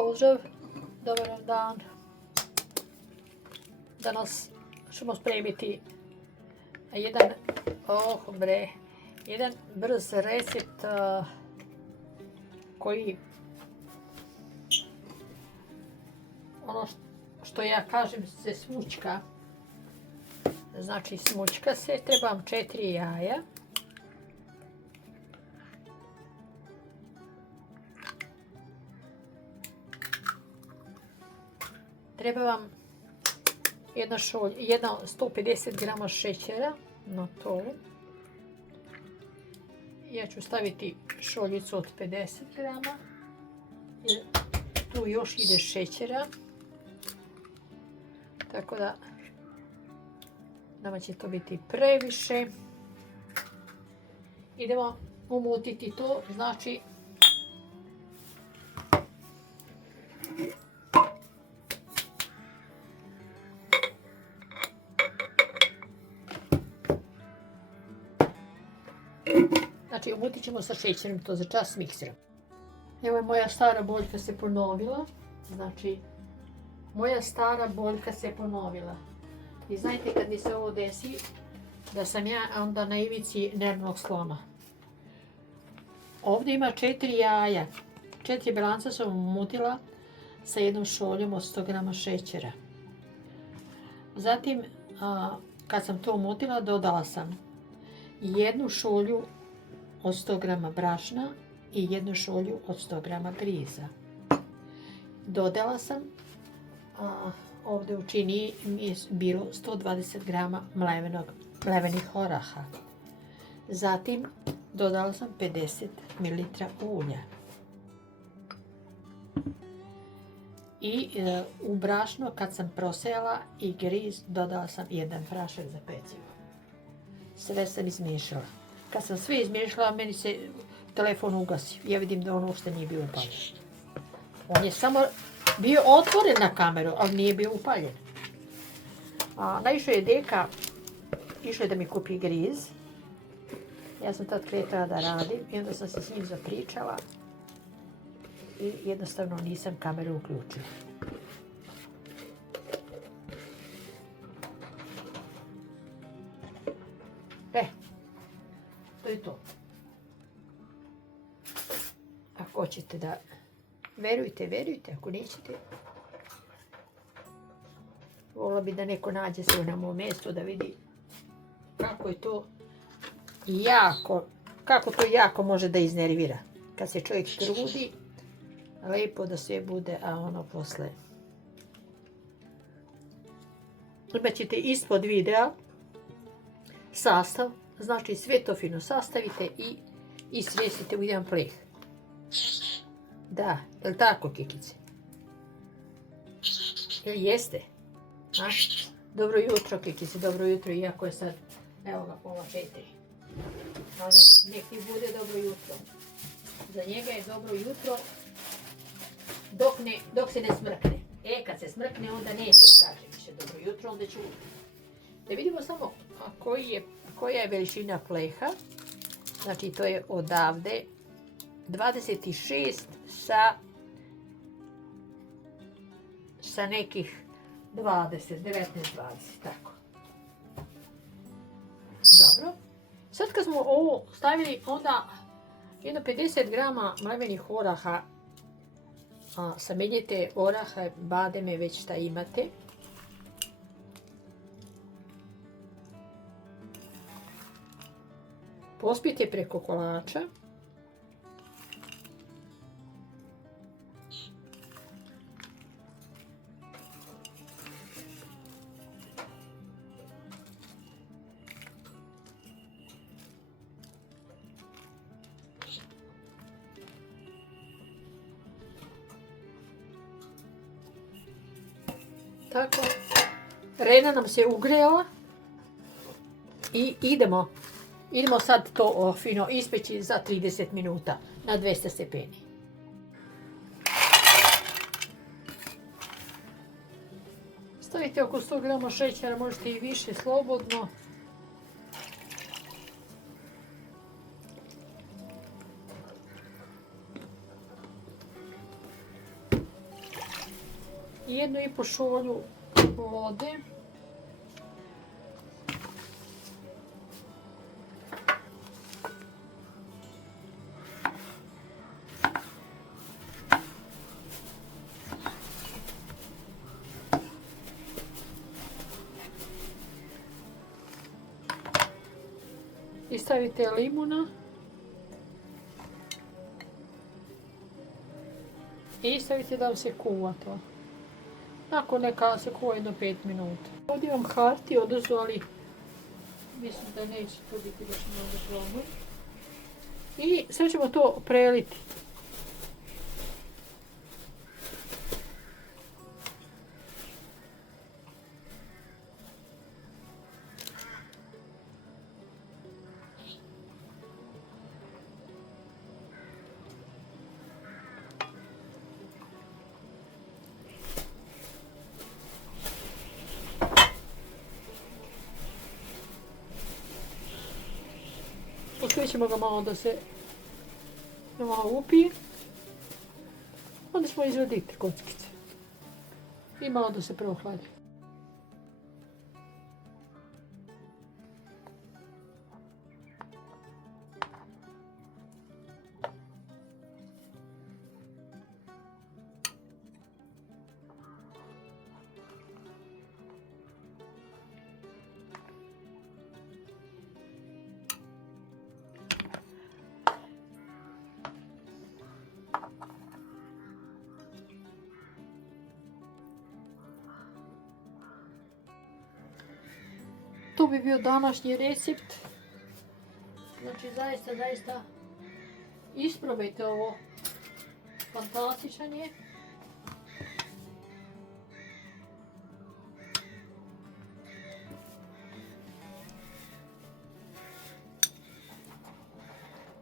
pozdrav, dobar vam dan. Danas ćemo spremiti jedan brz recept koji, ono što ja kažem, se smučka. Znači smučka se, trebam 4 jaja. Treba vam 150 grama šećera na to. Ja ću staviti šoljicu od 50 grama. Jer tu još ide šećera. Tako da nama će to biti previše. Idemo umutiti to, znači umutit ćemo sa šećerom to za čas s mikserom. Evo, moja stara boljka se ponovila. Znači, moja stara boljka se ponovila. I znajte, kad mi se ovo desi, da sam ja onda na ivici nervnog sloma. Ovdje ima 4 jaja. 4 belanca sam umutila sa jednom šoljom od 100 grama šećera. Zatim, kad sam to umutila, dodala sam jednu šolju od 100 grama brašna i jednu šolju od 100 grama griza. Dodala sam, ovdje u čini mi je bilo 120 grama mlevenih oraha. Zatim dodala sam 50 ml ulja. I u brašno, kad sam prosejala i griz, dodala sam jedan prašak za pecivo. Sve sam izmiješala. Kad sam sve izmiješala, meni se telefon ugasio. Ja vidim da on uopšte nije bio upaljen. On je samo bio otvoren na kameru, ali nije bio upaljen. Naišao je deka, išao je da mi kupi griz. Ja sam tad kretala da radim i onda sam se s njim zapričala i jednostavno nisam kameru uključila. To je to. Ako hoćete da verujte, ako nećete, volila bi da neko nađe se na mom mjestu da vidi kako je to jako može da iznervira. Kad se čovjek trudi, lepo da sve bude, a ono posle. Imat ćete ispod videa sastav. Znači, sve to fino sastavite i sresite u jedan pleh. Da, je li tako, Kikice? Jeste? Dobro jutro, Kikice, dobro jutro, iako je sad, evo ga, 3:30. Ali nek ti bude dobro jutro. Za njega je dobro jutro dok se ne smrkne. Kad se smrkne, onda neće da kaže više dobro jutro, onda će da vidimo samo koja je veličina pleha. Znači, to je odavde 26 sa nekih 19-20, tako. Dobro. Sad kad smo ovo stavili, onda jedno 50 grama mlevenih oraha, samenjete oraha, bademe, već šta imate. Pospijte preko kolača. Tako, rena nam se ugrela i idemo sad to fino ispeći za 30 minuta na 200 stepeni. Stavite oko 100 grama šećera, možete i više, slobodno. 1,5 šolju vode. I stavite limuna. I stavite da se kuva to. Nakon neka se kuva jedno 5 minuta. Ovdje vam harti odrzu, ali mislim da neće to biti baš mnogo problem. I sve ćemo to preliti. Ostavit ćemo ga malo da se malo upije. Onda ćemo izvaditi kockice. I malo da se prohladi. To bi bio današnji recept. Znači zaista isprobajte ovo. Fantastičan je.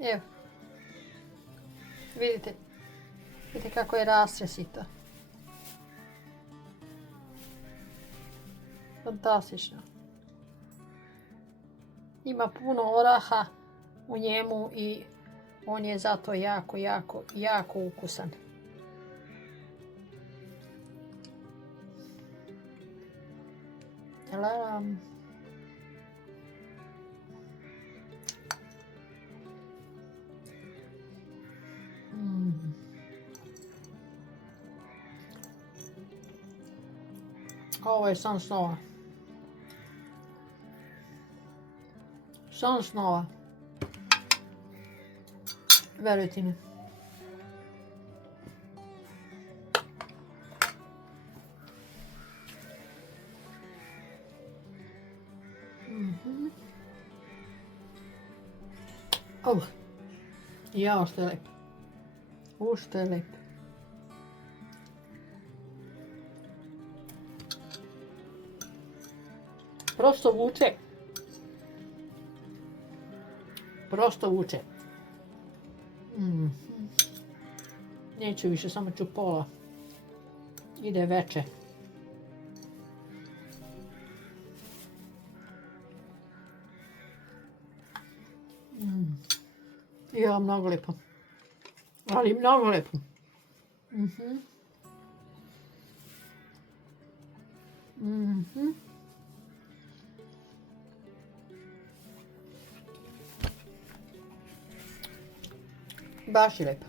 Evo. Vidite kako je rastresito. Fantastično. Ima puno oraha u njemu i on je zato jako ukusan. Gledam. Ovo je san snova. San snova. Verujte mi. Ovo. Jao, što je lepo. Što je lepo. Prosto vuče. Prosto vuče. Neću više, samo ću pola. Ide veče. Ja, mnogo lepo. Ali mnogo lepo. Baš je lepo.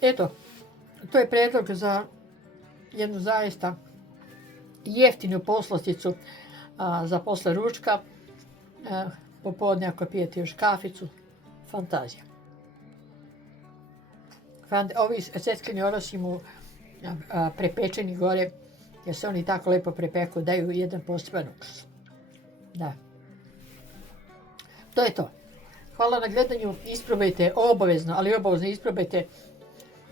Eto, to je prijedlog za jednu zaista jeftinu poslasticu za posle ručka. Popodne ako pijete još kaficu, fantazija. Ovi secklini orasi mu prepečeni gore, jer se oni tako lepo prepeku, daju jedan poseban ukus. Da. To je to. Hvala na gledanju, isprobajte obavezno, ali obavezno isprobajte.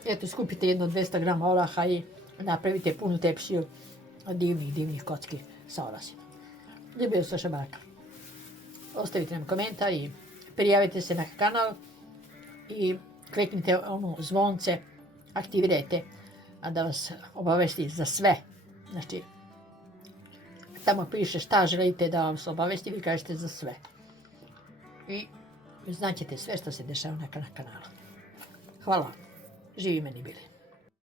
Eto, skupite jedno 200 grama oraha i napravite punu tepsiju divnih kocki sa orasima. Ljubio Saša Marka. Ostavite nam komentar i prijavite se na kanal i kliknite ono zvonce, aktivirajte da vas obavesti za sve. Znači, tamo piše šta želite da vam se obavesti, vi kažete za sve. I Znaćete sve što se dešava na kanalu. Hvala. Živi meni bili.